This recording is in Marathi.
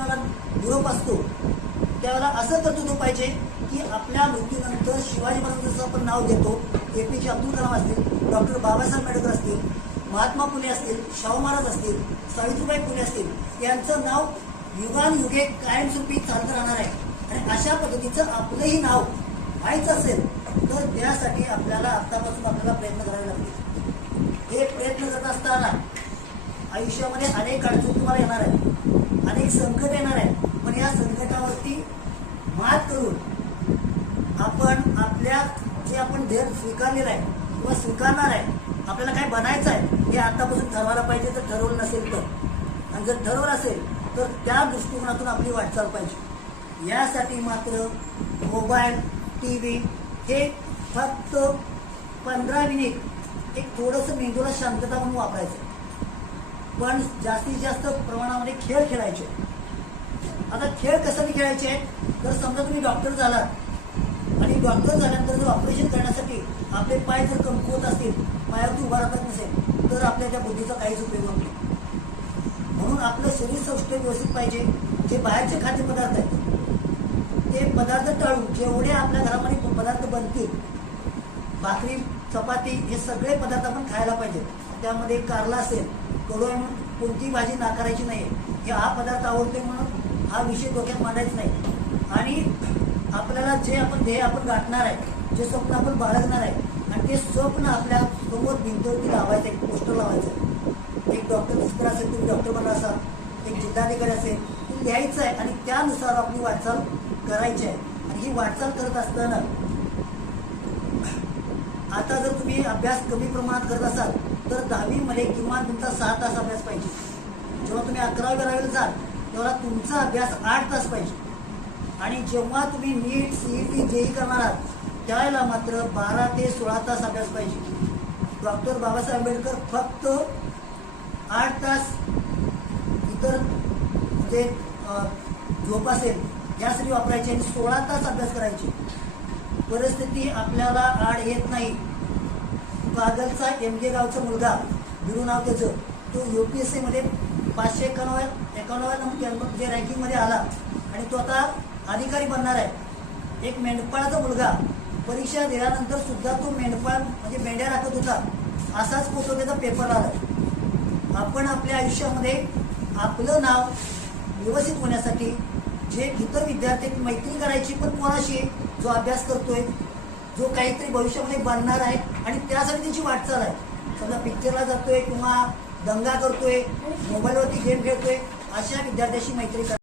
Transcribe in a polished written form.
त्याला निरोप असतो त्यावेळेला असं तरतूद पाहिजे की आपल्या मृत्यूनंतर शिवाजी महाराजांचं आपण नाव घेतो, APJ अब्दुल कलाम असतील, डॉक्टर बाबासाहेब आंबेडकर असतील, महात्मा फुले असतील, शाहू महाराज असतील, सावित्रीबाई फुले असतील, यांचं नाव युगानयुगे कायमस्वरूपी चालत राहणार आहे. आणि अशा पद्धतीचं आपलंही नाव व्हायचं असेल तर त्यासाठी आपल्याला आतापासून आपल्याला प्रयत्न करावे लागतील. हे प्रयत्न करत असताना आयुष्यामध्ये अनेक अडचणी तुम्हाला येणार आहेत, अनेक संकट येणार आहेत, पण या संकटावरती मात करून आपण आपल्या जे आपण ध्येय स्वीकारलेलं आहे किंवा स्वीकारणार आहे, आपल्याला काय बनायचं आहे हे आतापासून ठरवायला पाहिजे. जर ठरवलं नसेल तर, आणि जर ठरवलं असेल तर त्या दृष्टिकोनातून आपली वाटचाल पाहिजे. यासाठी मात्र मोबाईल, TV हे फक्त 15 मिनिट एक थोडंसं मेंदूला शांतता म्हणून वापरायचं, पण जास्तीत जास्त प्रमाणामध्ये खेळ खेळायचे. आता खेळ कशाने खेळायचे? तर समजा तुम्ही डॉक्टर झालात आणि डॉक्टर झाल्यानंतर जर ऑपरेशन करण्यासाठी आपले पाय जर कमकुवत असतील, पायावरती उभा राहत नसेल, तर आपल्या त्या बुद्धीचा काहीच उपयोग होत नाही. म्हणून आपलं शरीर सौष्ठव व्यवस्थित पाहिजे. जे बाहेरचे खाद्यपदार्थ आहेत ते पदार्थ टाळून जेवढे आपल्या घरामध्ये पदार्थ बनतील, भाकरी, चपाती, हे सगळे पदार्थ आपण खायला पाहिजे. त्यामध्ये कारला असेल, कडू आहे म्हणून कोणतीही भाजी नाकारायची नाही. हे हा पदार्थ आवडतोय म्हणून हा विषय डोक्यात मांडायचा नाही. आणि आपल्याला जे आपण ध्येय आपण गाठणार आहे, जे स्वप्न आपण बाळगणार आहे, आणि ते स्वप्न आपल्या समोर भिंतीवरती लावायचं, एक पोस्टर लावायचं. एक डॉक्टर मिस्टर असेल, तुम्ही डॉक्टर बनला असाल, एक जिल्हाधिकारी असेल, तुम्ही लिहायचं आहे आणि त्यानुसार आपली वाटचाल करायची आहे. आणि ही वाटचाल करत असताना आता जर तुम्ही अभ्यास कमी प्रमाणात करत असाल तर 10वी मध्ये किमान तुमचा 6 तास अभ्यास पाहिजे. जेव्हा तुम्ही 11वी-12वीला जाल तेव्हा तुमचा अभ्यास 8 तास पाहिजे. आणि जेव्हा तुम्ही नीट, CET, JEE करणार आहात त्यावेळेला मात्र 12 ते 16 तास अभ्यास पाहिजे. डॉक्टर बाबासाहेब आंबेडकर फक्त 8 तास इतर जे झोप असेल यासाठी वापरायचे आणि 16 तास अभ्यास करायचे. परिस्थिती आपल्याला आड येत नाही. कागलचा MJ गावचा मुलगा, बिरू नाव त्याचं, तो UPSC मध्ये 591 नंबर जे रँकिंगमध्ये आला आणि तो आता अधिकारी बनणार आहे. एक मेंढपाळाचा मुलगा परीक्षा दिल्यानंतर सुद्धा तो मेंढपाळ म्हणजे मेंढ्या राखत होता, असाच फोटो त्याचा पेपरला आला. आपण आपल्या आयुष्यामध्ये आपलं नाव व्यवस्थित होण्यासाठी जे इतर विद्यार्थ्यांनी मैत्री करायची, पण कोणाशी? जो अभ्यास करतोय, जो काहीतरी भविष्यामध्ये बनणार आहे आणि त्यासाठी त्याची वाटचाल आहे. समजा पिक्चरला जातोय किंवा दंगा करतोय, मोबाईलवरती गेम खेळतोय, अशा विद्यार्थ्याशी मैत्री करा.